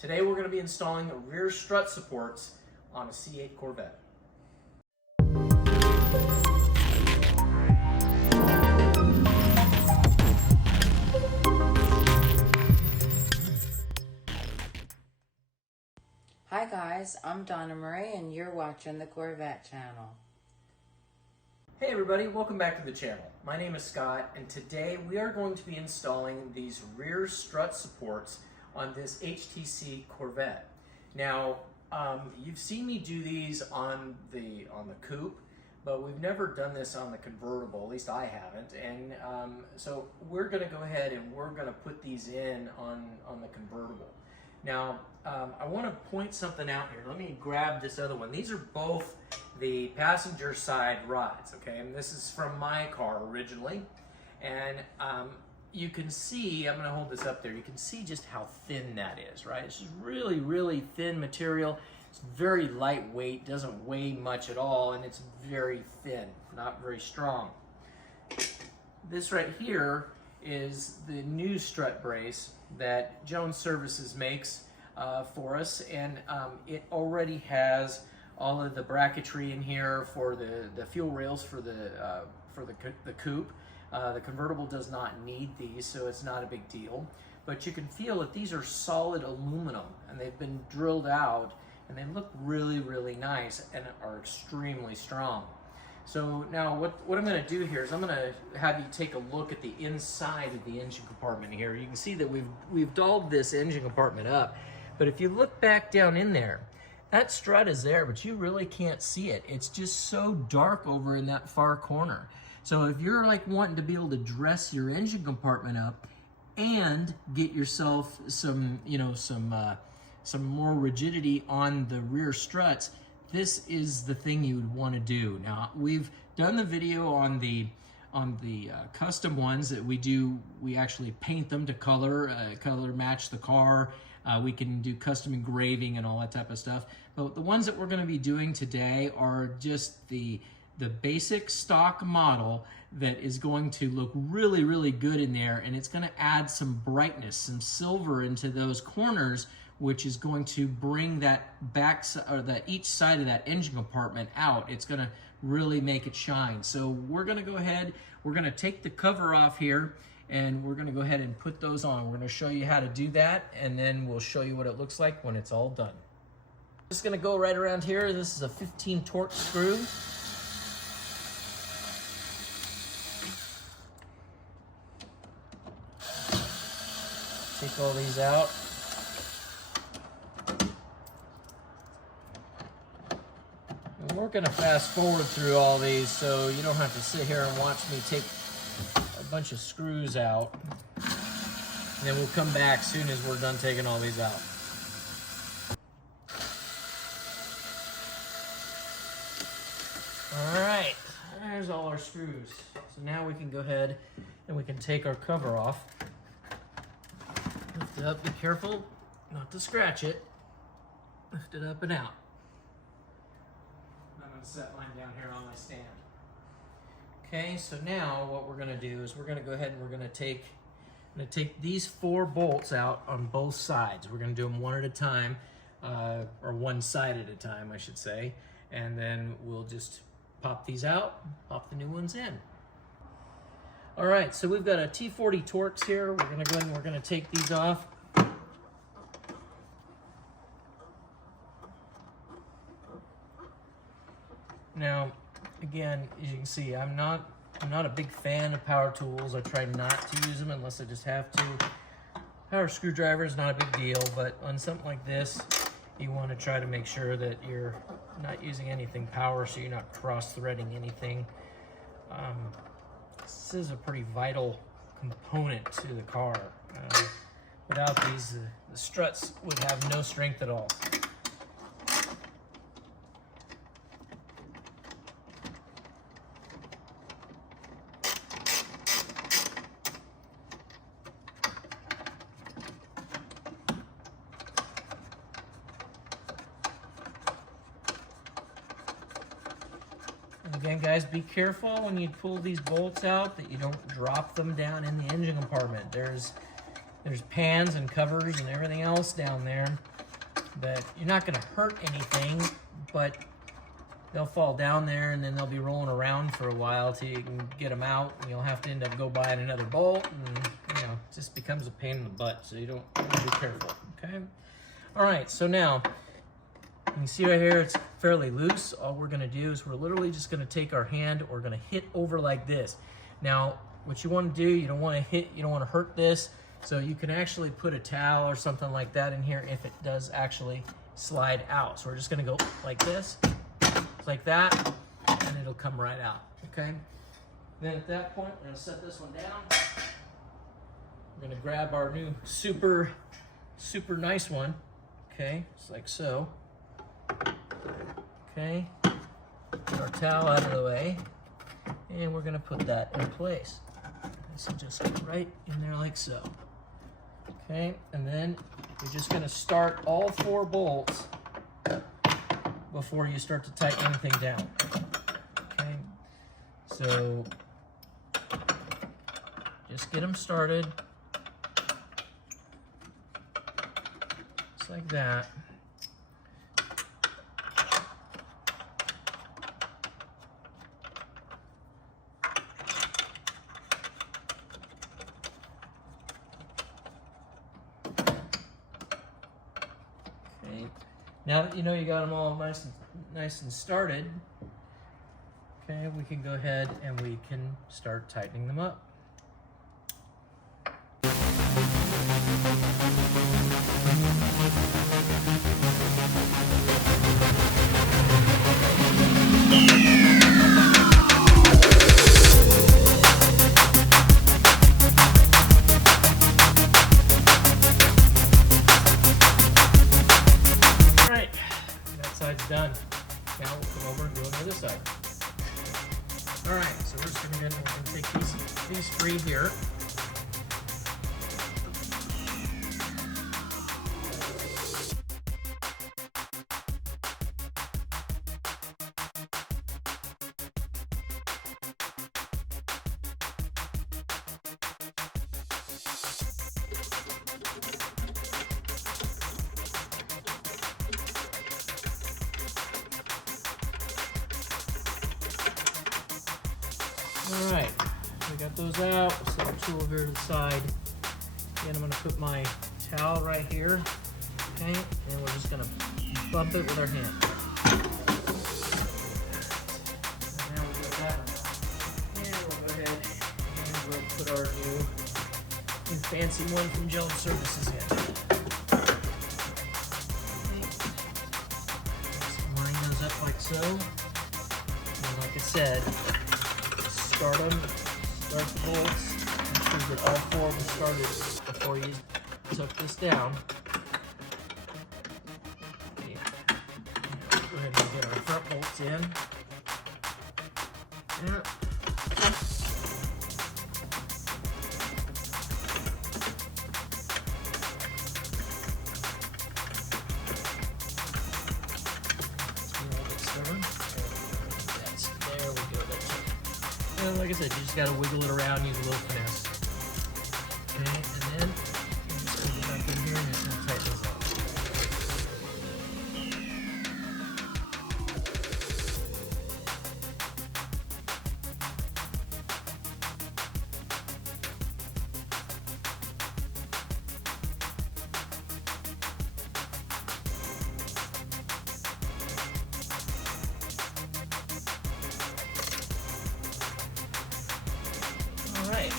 Today we're going to be installing the rear strut supports on a C8 Corvette. Hi guys, I'm Donna Marie and you're watching the Corvette channel. Hey everybody, welcome back to the channel. My name is Scott and today we are going to be installing these rear strut supports on this HTC Corvette. Now, you've seen me do these on the coupe, but we've never done this on the convertible, at least I haven't. And so we're gonna go ahead and we're gonna put these in on the convertible. Now, I want to point something out here. Let me grab this other one. These are both the passenger side rods, okay? And this is from my car originally. And you can see, I'm going to hold this up there, you can see just how thin that is, right? It's just really, really thin material. It's very lightweight, doesn't weigh much at all, and it's very thin, not very strong. This right here is the new strut brace that Jones Services makes for us, and it already has all of the bracketry in here for the fuel rails for the coupe. The convertible does not need these, so it's not a big deal. But you can feel that these are solid aluminum, and they've been drilled out, and they look really, really nice and are extremely strong. So now what I'm going to do here is I'm going to have you take a look at the inside of the engine compartment here. You can see that we've dolled this engine compartment up, but if you look back down in there, that strut is there, but you really can't see it. It's just so dark over in that far corner. So if you're like wanting to be able to dress your engine compartment up and get yourself some, some more rigidity on the rear struts, this is the thing you would want to do. Now, we've done the video on the custom ones that we do. We actually paint them to color match the car. We can do custom engraving and all that type of stuff. But the ones that we're going to be doing today are just the basic stock model that is going to look really, really good in there, and it's going to add some brightness, some silver into those corners, which is going to bring that back or each side of that engine compartment out. It's going to really make it shine. So we're going to go ahead, we're going to take the cover off here, and we're going to go ahead and put those on. We're going to show you how to do that, and then we'll show you what it looks like when it's all done. Just going to go right around here. This is a 15 torque screw. Take all these out. And we're going to fast forward through all these so you don't have to sit here and watch me take a bunch of screws out. And then we'll come back as soon as we're done taking all these out. All right, there's all our screws. So now we can go ahead and we can take our cover off. Lift it up, be careful not to scratch it. Lift it up and out. I'm going to set mine down here on my stand. Okay, so now what we're going to do is we're going to go ahead and we're going to take these 4 bolts out on both sides. We're going to do them one at a time, or one side at a time, I should say. And then we'll just pop these out, pop the new ones in. All right, so we've got a T40 Torx here. We're going to go ahead and we're going to take these off. Now, again, as you can see, I'm not a big fan of power tools. I try not to use them unless I just have to. Power screwdriver is not a big deal, but on something like this, you want to try to make sure that you're not using anything power, so you're not cross-threading anything. This is a pretty vital component to the car. Without these, the struts would have no strength at all. Again, guys, be careful when you pull these bolts out that you don't drop them down in the engine compartment. There's pans and covers and everything else down there. that you're not going to hurt anything, but they'll fall down there and then they'll be rolling around for a while till you can get them out, and you'll have to end up go buying another bolt, and you know, it just becomes a pain in the butt, so you don't want to be careful, okay? All right, so now you can see right here it's fairly loose. All we're going to do is we're literally just going to take our hand, we're going to hit over like this. Now what you want to do, you don't want to hurt this, so you can actually put a towel or something like that in here if it does actually slide out. So we're just going to go like this, like that, and it'll come right out, okay? Then at that point, we're going to set this one down. We're going to grab our new super nice one, okay? Just like so. Okay, get our towel out of the way, and we're going to put that in place. So just right in there like so. Okay, and then you're just going to start all 4 bolts before you start to tighten anything down. Okay, so just get them started. Just like that. Now that you know you got them all nice and started, okay, we can go ahead and we can start tightening them up. Done. Now we'll come over and do on the other side. All right, so we're just going to take these 3 here. All right, we got those out. We'll set our tool here to the side. Again, I'm going to put my towel right here, okay, and we're just going to bump it with our hand. And now we'll go that one. And we'll go ahead and we'll put our new fancy one from Gel Services in. Okay. Just line those up like so. And like I said, start the bolts, make sure that all 4 of them started before you took this down. Okay. Go ahead and get our front bolts in. Yep. Like I said, you just got to wiggle it around, use a little finesse. Okay, and then you just put it back in here and it's going to tighten this up. Alright,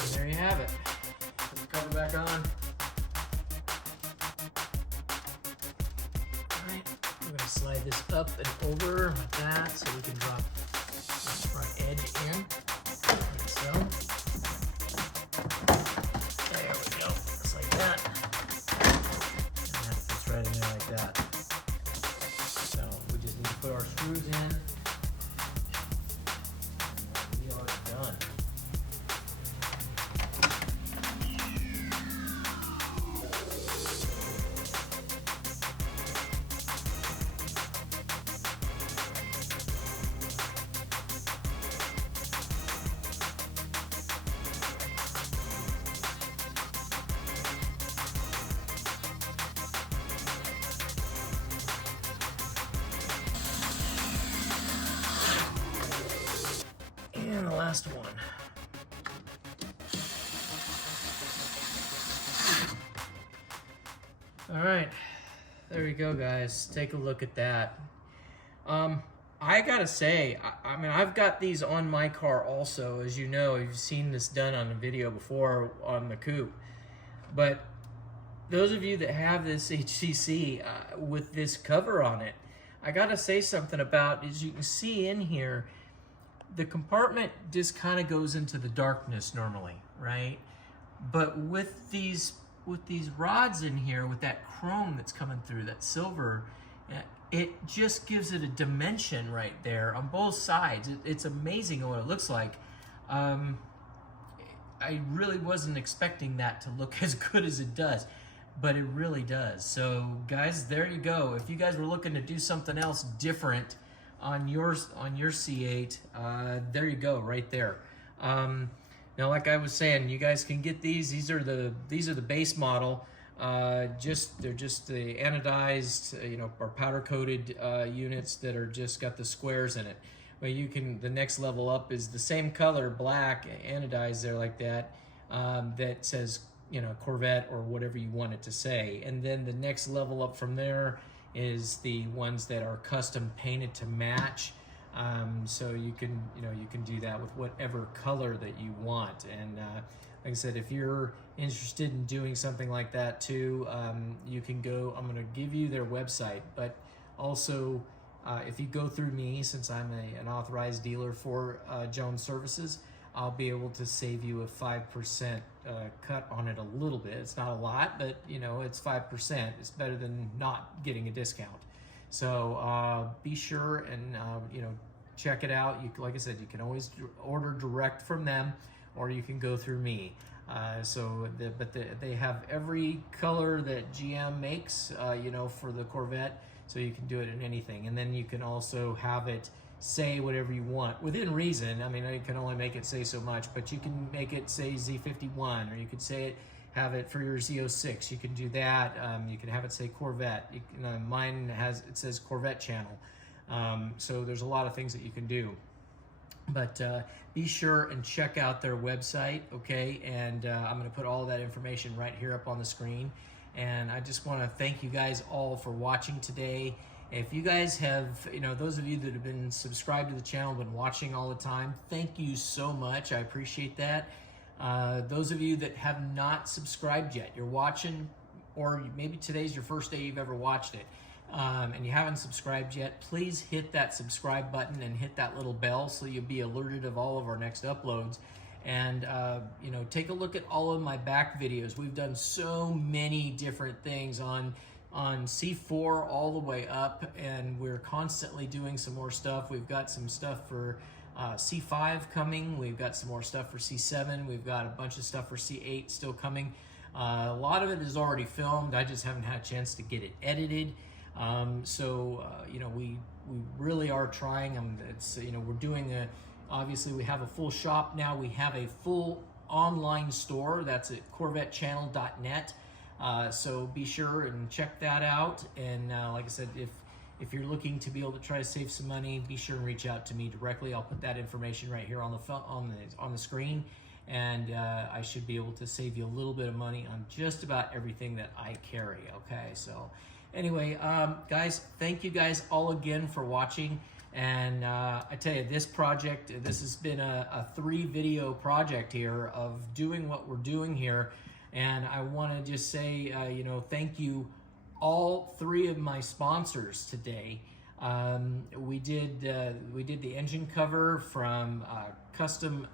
and there you have it. Put the cover back on. Alright, we're going to slide this up and over like that so we can drop the front edge in, like so. There we go, just like that. And that fits right in there like that. So we just need to put our screws in. Done. last one. All right, there you go, guys. Take a look at that. I gotta say, I mean, I've got these on my car also. As you know, you've seen this done on a video before on the coupe. But those of you that have this HTC with this cover on it, I gotta say something about, as you can see in here, the compartment just kind of goes into the darkness normally, right? But with these rods in here, with that chrome that's coming through, that silver, it just gives it a dimension right there on both sides. It's amazing what it looks like. I really wasn't expecting that to look as good as it does, but it really does. So guys, there you go. If you guys were looking to do something else different on your C8, there you go, right there. Now, like I was saying, you guys can get these. These are the base model. They're just the anodized, or powder coated units that are just got the squares in it. Well, the next level up is the same color, black, anodized there like that, that says, Corvette or whatever you want it to say. And then the next level up from there is the ones that are custom painted to match. So you can do that with whatever color that you want. And like I said, if you're interested in doing something like that too, you can go. I'm going to give you their website, but also if you go through me, since I'm an authorized dealer for Jones Services, I'll be able to save you a 5% cut on it a little bit. It's not a lot, but it's 5%. It's better than not getting a discount. So be sure and check it out. Like I said, you can always order direct from them, or you can go through me. They have every color that GM makes, for the Corvette, so you can do it in anything. And then you can also have it say whatever you want within reason. I mean, you can only make it say so much, but you can make it say Z51, or you could have it for your Z06. You can do that. You can have it say Corvette. Mine says Corvette channel. So there's a lot of things that you can do. But be sure and check out their website, okay? And I'm going to put all that information right here up on the screen. And I just want to thank you guys all for watching today. If you guys have, those of you that have been subscribed to the channel, been watching all the time, thank you so much. I appreciate that. Those of you that have not subscribed yet, you're watching, or maybe today's your first day you've ever watched it, and you haven't subscribed yet, please hit that subscribe button and hit that little bell so you'll be alerted of all of our next uploads. And take a look at all of my back videos. We've done so many different things on C4 all the way up, and we're constantly doing some more stuff. We've got some stuff for C5 coming. We've got some more stuff for C7. We've got a bunch of stuff for C8 still coming. A lot of it is already filmed. I just haven't had a chance to get it edited. We really are trying. We're doing obviously we have a full shop now. We have a full online store. That's at CorvetteChannel.net. So be sure and check that out. And like I said, if you're looking to be able to try to save some money, be sure and reach out to me directly. I'll put that information right here on the screen, and I should be able to save you a little bit of money on just about everything that I carry. Okay, so anyway, guys, thank you guys all again for watching. And I tell you, this has been a 3-video project here of doing what we're doing here. And I want to just say, thank you, all 3 of my sponsors today. We did the engine cover from Custom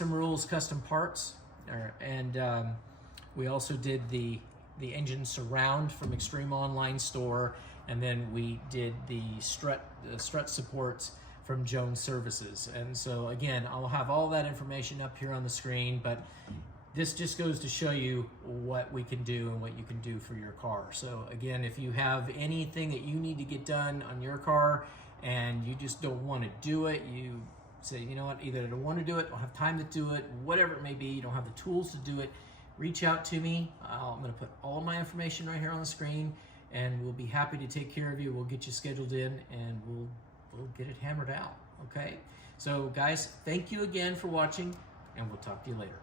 Rules Custom Parts, and we also did the engine surround from Extreme Online Store, and then we did the strut supports from Jones Services. And so again, I'll have all that information up here on the screen, but this just goes to show you what we can do and what you can do for your car. So again, if you have anything that you need to get done on your car and you just don't want to do it, you say, you know what, either I don't want to do it, don't have time to do it, whatever it may be, you don't have the tools to do it, reach out to me. I'm going to put all my information right here on the screen, and we'll be happy to take care of you. We'll get you scheduled in, and we'll get it hammered out. Okay, so guys, thank you again for watching, and we'll talk to you later.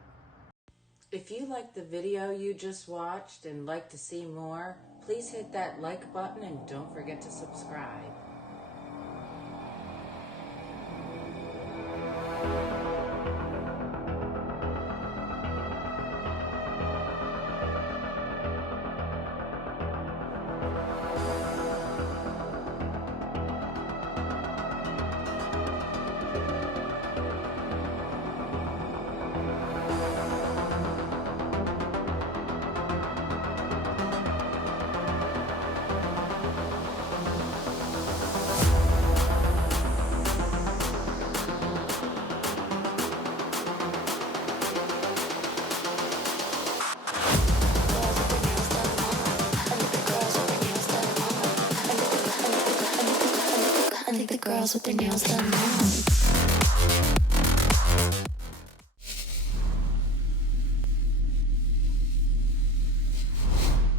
If you liked the video you just watched and like to see more, please hit that like button and don't forget to subscribe. I think the girls with their nails done now.